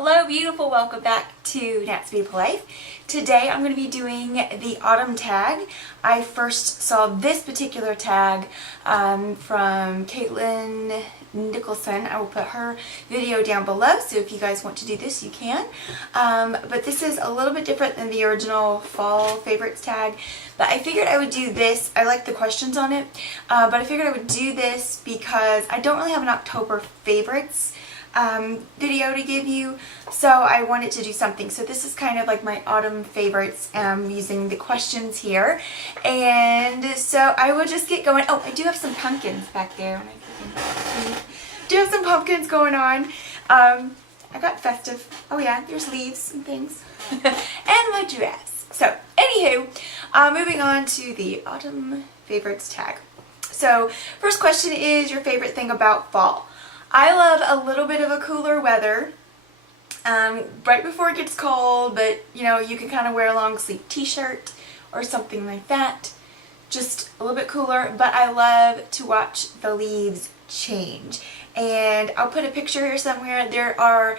Hello beautiful, welcome back to Nat's Beautiful Life. Today I'm going to be doing the autumn tag. I first saw this particular tag from Caitlin Nicholson. I will put her video down below, so if you guys want to do this you can. But this is a little bit different than the original fall favorites tag. But I figured I would do this. I like the questions on it, but I figured I would do this because I don't really have an October favorites video to give you, so I wanted to do something. So this is kind of like my autumn favorites using the questions here, and so I will just get going. Oh, I do have some pumpkins back there. Do have some pumpkins going on. I got festive. Oh yeah, there's leaves and things. And my dress. So anywho, moving on to the autumn favorites tag. So first question is your favorite thing about fall. I love a little bit of a cooler weather, right before it gets cold, but you know, you can kind of wear a long sleeve t-shirt or something like that, just a little bit cooler. But I love to watch the leaves change, and I'll put a picture here somewhere. There are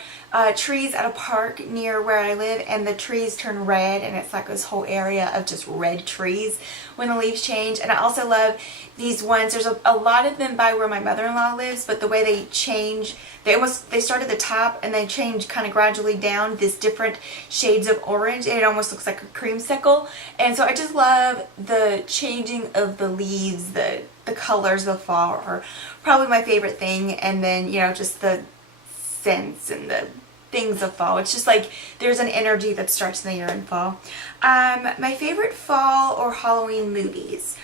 trees at a park near where I live, and the trees turn red, and it's like this whole area of just red trees when the leaves change. And I also love these ones. There's a lot of them by where my mother-in-law lives, but the way they change, they start at the top and they change kind of gradually down this different shades of orange, and it almost looks like a creamsicle. And so I just love the changing of the leaves. The colors of fall are probably my favorite thing, and then, you know, just the scents and the things of fall. It's just like there's an energy that starts in the year in fall. My favorite fall or Halloween movies.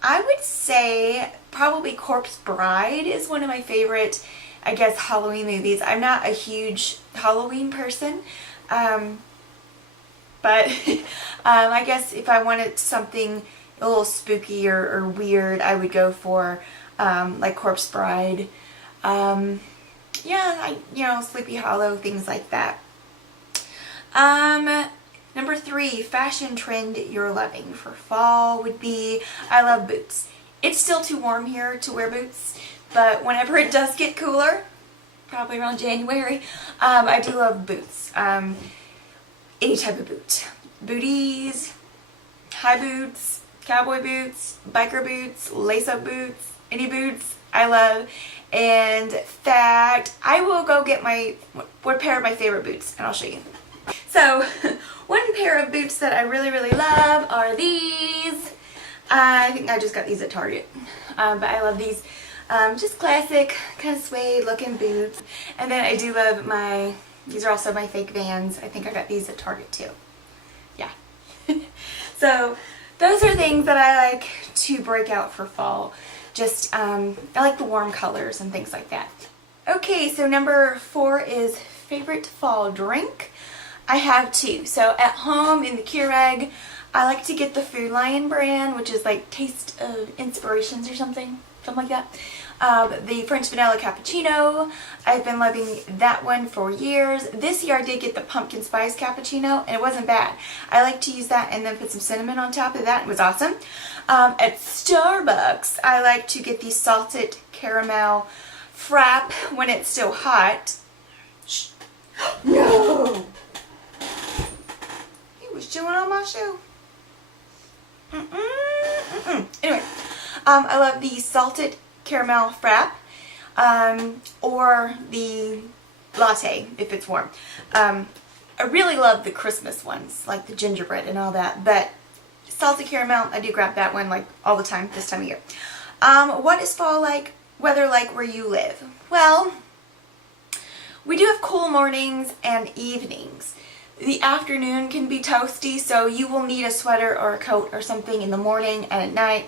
I would say probably Corpse Bride is one of my favorite, I guess, Halloween movies. I'm not a huge Halloween person, but I guess if I wanted something a little spooky or weird, I would go for like Corpse Bride. Yeah, you know, Sleepy Hollow, things like that. Number 3, fashion trend you're loving for fall would be, I love boots. It's still too warm here to wear boots, but whenever it does get cooler, probably around January, I do love boots. Any type of boot. Booties, high boots, cowboy boots, biker boots, lace-up boots, any boots I love. And in fact, I will go get one pair of my favorite boots, and I'll show you. So, one pair of boots that I really love are these. I think I just got these at Target, but I love these. Just classic, kind of suede looking boots. And then I do love these are also my fake Vans. I think I got these at Target too. Yeah. So, those are things that I like to break out for fall. Just, I like the warm colors and things like that. Okay, so number 4 is favorite fall drink. I have 2. So at home in the Keurig, I like to get the Food Lion brand, which is like Taste of Inspirations or something like that. The French vanilla cappuccino. I've been loving that one for years. This year I did get the pumpkin spice cappuccino, and it wasn't bad. I like to use that and then put some cinnamon on top of that. It was awesome. At Starbucks, I like to get the salted caramel frap when it's still hot. Shh. No! He was chewing on my shoe. Anyway, I love the salted caramel frap, or the latte if it's warm. I really love the Christmas ones, like the gingerbread and all that, but salted caramel, I do grab that one like all the time this time of year. What is fall weather like where you live? Well, we do have cool mornings and evenings. The afternoon can be toasty, so you will need a sweater or a coat or something in the morning and at night.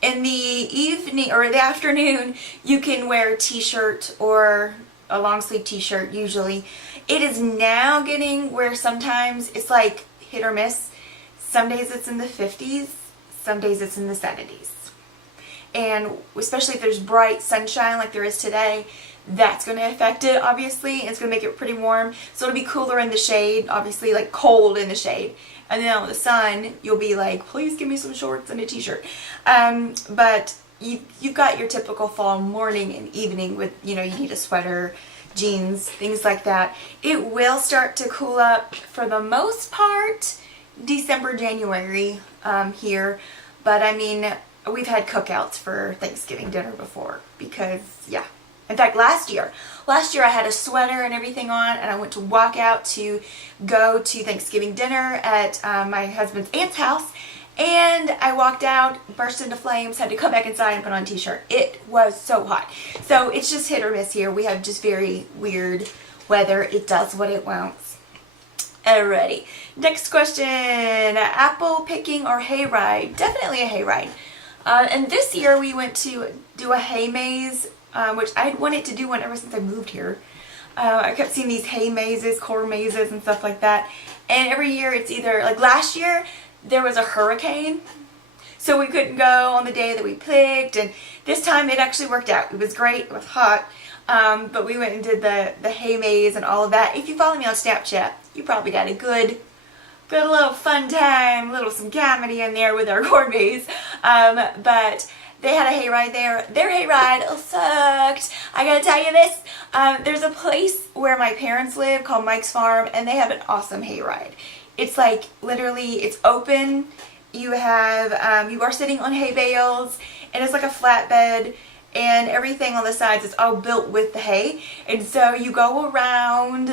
In the evening or the afternoon, you can wear a t-shirt or a long sleeve t-shirt usually. It is now getting where sometimes it's like hit or miss. Some days it's in the 50s, some days it's in the 70s. And especially if there's bright sunshine like there is today, that's going to affect it, obviously. It's going to make it pretty warm. So it'll be cooler in the shade, obviously, like cold in the shade. And then on the sun, you'll be like, please give me some shorts and a t-shirt. But you've got your typical fall morning and evening with, you know, you need a sweater, jeans, things like that. It will start to cool up for the most part December, January here. But I mean, we've had cookouts for Thanksgiving dinner before because, yeah. In fact, last year I had a sweater and everything on, and I went to walk out to go to Thanksgiving dinner at my husband's aunt's house, and I walked out, burst into flames, had to come back inside and put on a t-shirt. It was so hot. So it's just hit or miss here. We have just very weird weather. It does what it wants. Alrighty. Next question. Apple picking or hayride? Definitely a hayride. And this year we went to do a hay maze, which I'd wanted to do one ever since I moved here. I kept seeing these hay mazes, corn mazes, and stuff like that. And every year it's either, like last year, there was a hurricane, so we couldn't go on the day that we picked, and this time it actually worked out. It was great. It was hot, but we went and did the hay maze and all of that. If you follow me on Snapchat, you probably got a good little fun time, some comedy in there with our corn maze. But they had a hayride there. Their hayride sucked. I gotta tell you this. There's a place where my parents live called Mike's Farm, and they have an awesome hayride. It's like literally, it's open. You have, you are sitting on hay bales, and it's like a flatbed, and everything on the sides is all built with the hay. And so you go around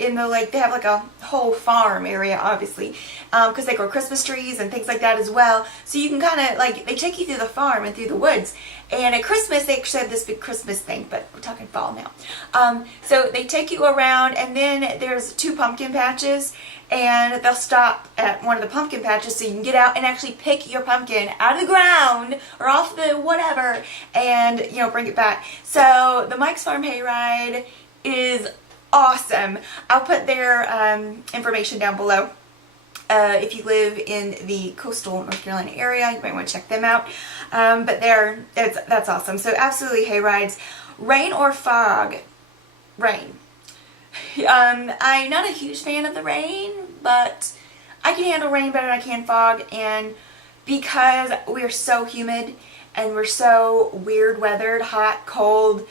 in the, like, they have like a whole farm area, obviously, because they grow Christmas trees and things like that as well. So you can kind of, like, they take you through the farm and through the woods. And at Christmas, they actually have this big Christmas thing, but we're talking fall now. So they take you around, and then there's 2 pumpkin patches, and they'll stop at one of the pumpkin patches so you can get out and actually pick your pumpkin out of the ground or off the whatever and, you know, bring it back. So the Mike's Farm hayride is awesome. I'll put their information down below. If you live in the coastal North Carolina area, you might want to check them out. But that's awesome. So absolutely hayrides. Rain or fog? Rain. I'm not a huge fan of the rain, but I can handle rain better than I can fog, and because we're so humid and we're so weird weathered, hot, cold,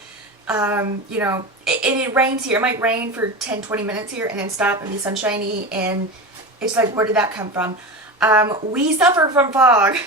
you know, it rains here. It might rain for 10-20 minutes here and then stop and be sunshiny, and it's like, where did that come from? We suffer from fog,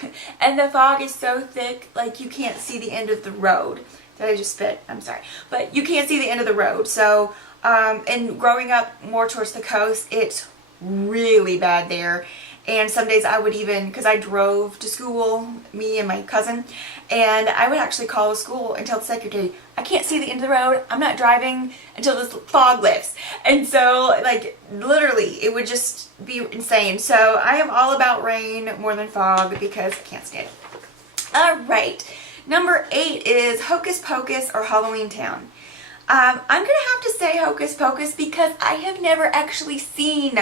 and the fog is so thick, like you can't see the end of the road. Did I just spit? I'm sorry. But you can't see the end of the road, so and growing up more towards the coast, it's really bad there. And some days I would even, because I drove to school, me and my cousin, and I would actually call the school and tell the secretary, I can't see the end of the road, I'm not driving until this fog lifts. And so, like, literally, it would just be insane. So I am all about rain more than fog because I can't stand it. Alright, number 8 is Hocus Pocus or Halloween Town. I'm going to have to say Hocus Pocus because I have never actually seen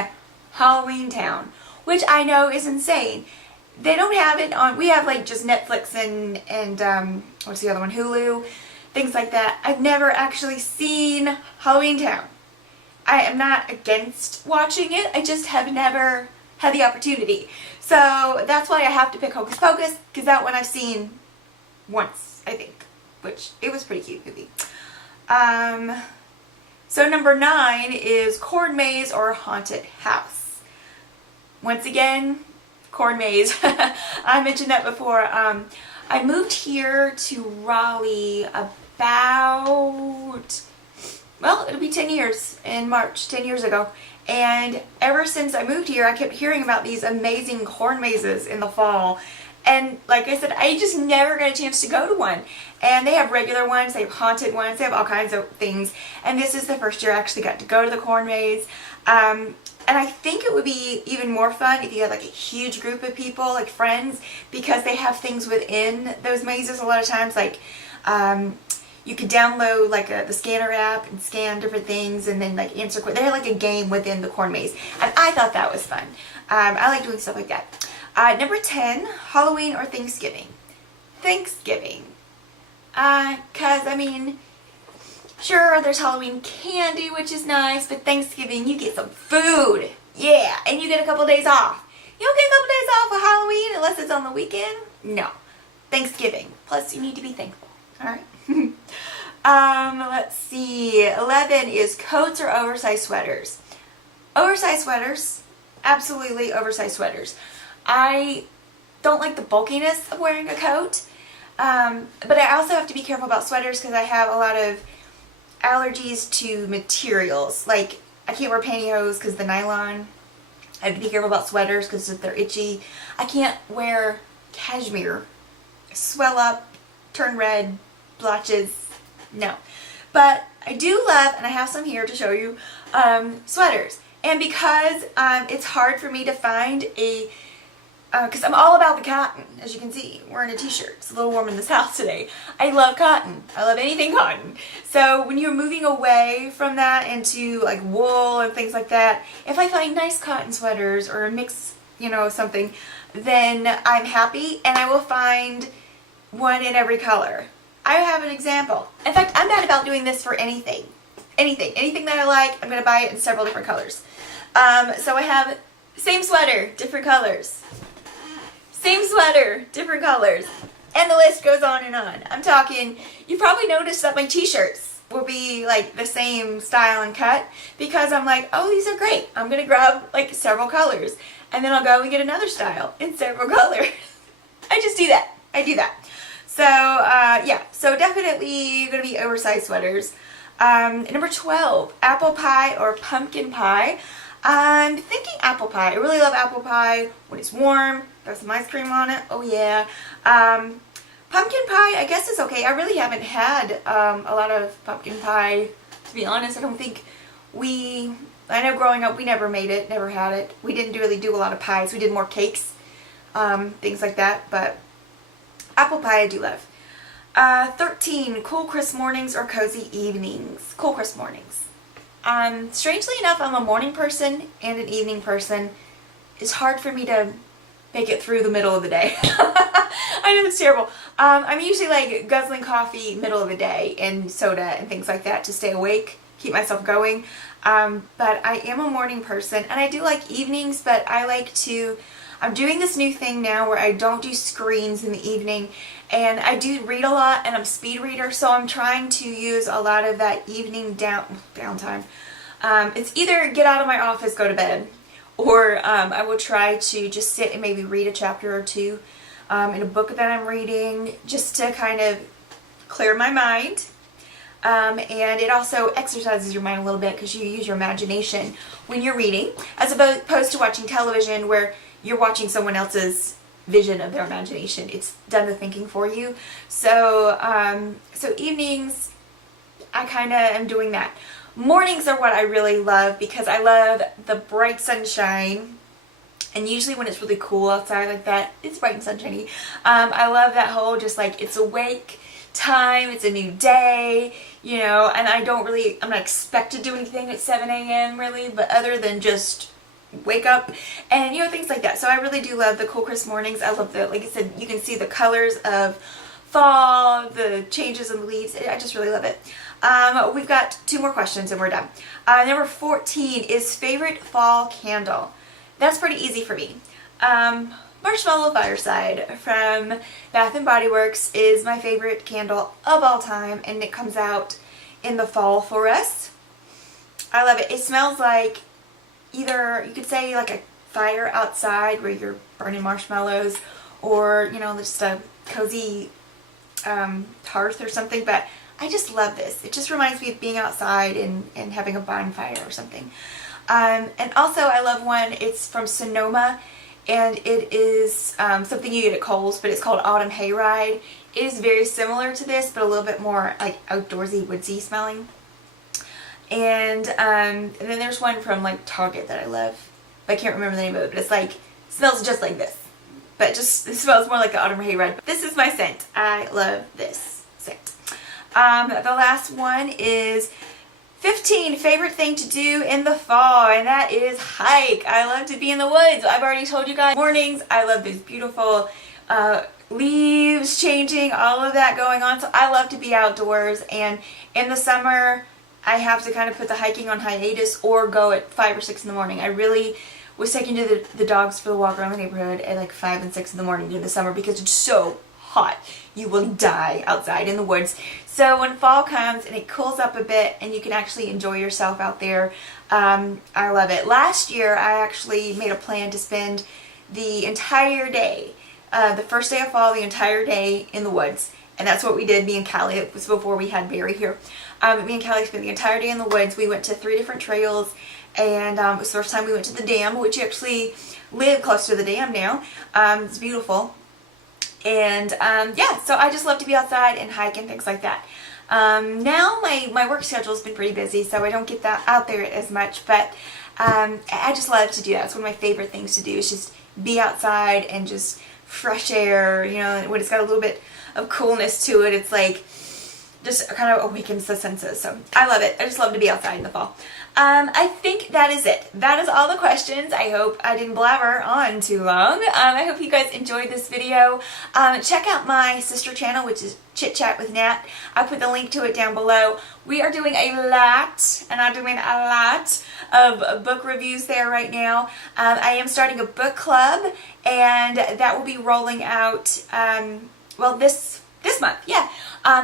Halloween Town, which I know is insane. They don't have it on, we have like just Netflix and what's the other one, Hulu, things like that. I've never actually seen Halloween Town. I am not against watching it, I just have never had the opportunity. So that's why I have to pick Hocus Pocus, because that one I've seen once, I think, which it was a pretty cute movie. So number 9 is Corn Maze or Haunted House. Once again, corn maze. I mentioned that before. I moved here to Raleigh about, well, it'll be 10 years in March, 10 years ago. And ever since I moved here, I kept hearing about these amazing corn mazes in the fall. And like I said, I just never got a chance to go to one. And they have regular ones, they have haunted ones, they have all kinds of things. And this is the first year I actually got to go to the corn maze. And I think it would be even more fun if you had like a huge group of people, like friends, because they have things within those mazes a lot of times. Like you could download like the scanner app and scan different things and then like answer. They had like a game within the corn maze. And I thought that was fun. I like doing stuff like that. Number 10, Halloween or Thanksgiving? Thanksgiving. Because, I mean, sure, there's Halloween candy, which is nice, but Thanksgiving, you get some food. Yeah, and you get a couple days off. You don't get a couple days off for Halloween unless it's on the weekend. No. Thanksgiving. Plus, you need to be thankful. Alright? Let's see. 11 is coats or oversized sweaters. Oversized sweaters. Absolutely oversized sweaters. I don't like the bulkiness of wearing a coat. But I also have to be careful about sweaters because I have a lot of allergies to materials. Like, I can't wear pantyhose because of the nylon. I have to be careful about sweaters because they're itchy. I can't wear cashmere. Swell up, turn red, blotches. No. But I do love, and I have some here to show you, sweaters. And because it's hard for me to find a, because I'm all about the cotton, as you can see, wearing a t-shirt. It's a little warm in this house today. I love cotton. I love anything cotton. So when you're moving away from that into like wool and things like that, if I find nice cotton sweaters or a mix, you know, something, then I'm happy and I will find one in every color. I have an example. In fact, I'm not about doing this for anything. Anything that I like, I'm going to buy it in several different colors. So I have same sweater, different colors. Same sweater, different colors. And the list goes on and on. I'm talking, you probably noticed that my t-shirts will be like the same style and cut because I'm like, oh, these are great. I'm going to grab like several colors. And then I'll go and get another style in several colors. I just do that. I do that. So, yeah. So definitely going to be oversized sweaters. Number 12, apple pie or pumpkin pie. I'm thinking apple pie. I really love apple pie when it's warm. Throw some ice cream on it. Oh yeah. Pumpkin pie, I guess is okay. I really haven't had a lot of pumpkin pie, to be honest. I don't think I know growing up we never made it, never had it. We didn't really do a lot of pies. We did more cakes, things like that. But apple pie I do love. 13, cool crisp mornings or cozy evenings. Cool crisp mornings. Strangely enough, I'm a morning person and an evening person. It's hard for me to make it through the middle of the day. I know it's terrible. I'm usually like guzzling coffee middle of the day and soda and things like that to stay awake, keep myself going. But I am a morning person and I do like evenings, but I'm doing this new thing now where I don't do screens in the evening and I do read a lot and I'm a speed reader, so I'm trying to use a lot of that evening downtime. It's either get out of my office, go to bed, or I will try to just sit and maybe read a chapter or two in a book that I'm reading just to kind of clear my mind. And it also exercises your mind a little bit because you use your imagination when you're reading as opposed to watching television where you're watching someone else's vision of their imagination. It's done the thinking for you. So, so evenings, I kind of am doing that. Mornings are what I really love because I love the bright sunshine. And usually when it's really cool outside like that, it's bright and sunshiny. I love that whole just like it's awake time, it's a new day, you know, and I'm not expected to do anything at 7 a.m. really, but other than just wake up and, you know, things like that. So I really do love the cool crisp mornings. I love like I said, you can see the colors of fall, the changes in the leaves. I just really love it. We've got 2 more questions and we're done. Number 14 is favorite fall candle. That's pretty easy for me. Marshmallow Fireside from Bath & Body Works is my favorite candle of all time, and it comes out in the fall for us. I love it. It smells like either, you could say like a fire outside where you're burning marshmallows, or, you know, just a cozy hearth or something, but I just love this. It just reminds me of being outside and having a bonfire or something. And also I love one, it's from Sonoma, and it is something you get at Kohl's, but it's called Autumn Hayride. It is very similar to this, but a little bit more like outdoorsy, woodsy smelling. And then there's one from like Target that I love. I can't remember the name of it, but it's like, smells just like this. But it smells more like the Autumn Hayride. This is my scent. I love this scent. The last one is 15, favorite thing to do in the fall, and that is hike. I love to be in the woods. I've already told you guys, mornings, I love these beautiful leaves changing, all of that going on. So I love to be outdoors, and in the summer, I have to kind of put the hiking on hiatus or go at 5 or 6 in the morning. I really was taking the dogs for the walk around the neighborhood at like 5 and 6 in the morning during the summer because it's so hot. You will die outside in the woods. So when fall comes and it cools up a bit and you can actually enjoy yourself out there, I love it. Last year I actually made a plan to spend the entire day, the first day of fall, the entire day in the woods. And that's what we did, me and Callie. It was before we had Barry here. Me and Callie spent the entire day in the woods. We went to 3 different trails, and it was the first time we went to the dam, which you actually live close to the dam now. It's beautiful. And yeah, so I just love to be outside and hike and things like that. Now my work schedule has been pretty busy, so I don't get that out there as much, but I just love to do that. It's one of my favorite things to do, is just be outside and just fresh air, you know, when it's got a little bit of coolness to it. It's like just kind of awakens the senses. So I love it. I just love to be outside in the fall. I think that is it. That is all the questions. I hope I didn't blabber on too long. I hope you guys enjoyed this video. Check out my sister channel, which is Chit Chat with Nat. I put the link to it down below. We are doing a lot, and I'm doing a lot of book reviews there right now. I am starting a book club, and that will be rolling out, well, this month, yeah.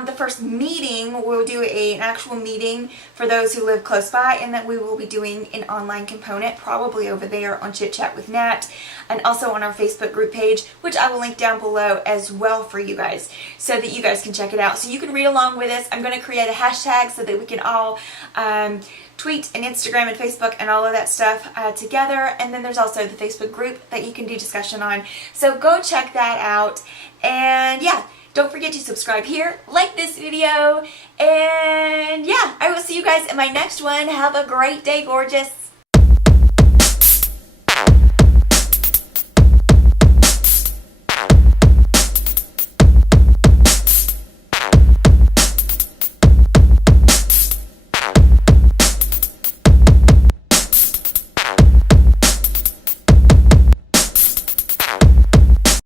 The first meeting, we'll do an actual meeting for those who live close by, and then we will be doing an online component, probably over there on Chit Chat with Nat, and also on our Facebook group page, which I will link down below as well for you guys, so that you guys can check it out. So you can read along with us. I'm going to create a hashtag so that we can all tweet and Instagram and Facebook and all of that stuff together. And then there's also the Facebook group that you can do discussion on. So go check that out. And yeah, don't forget to subscribe here, like this video, and yeah, I will see you guys in my next one. Have a great day, gorgeous.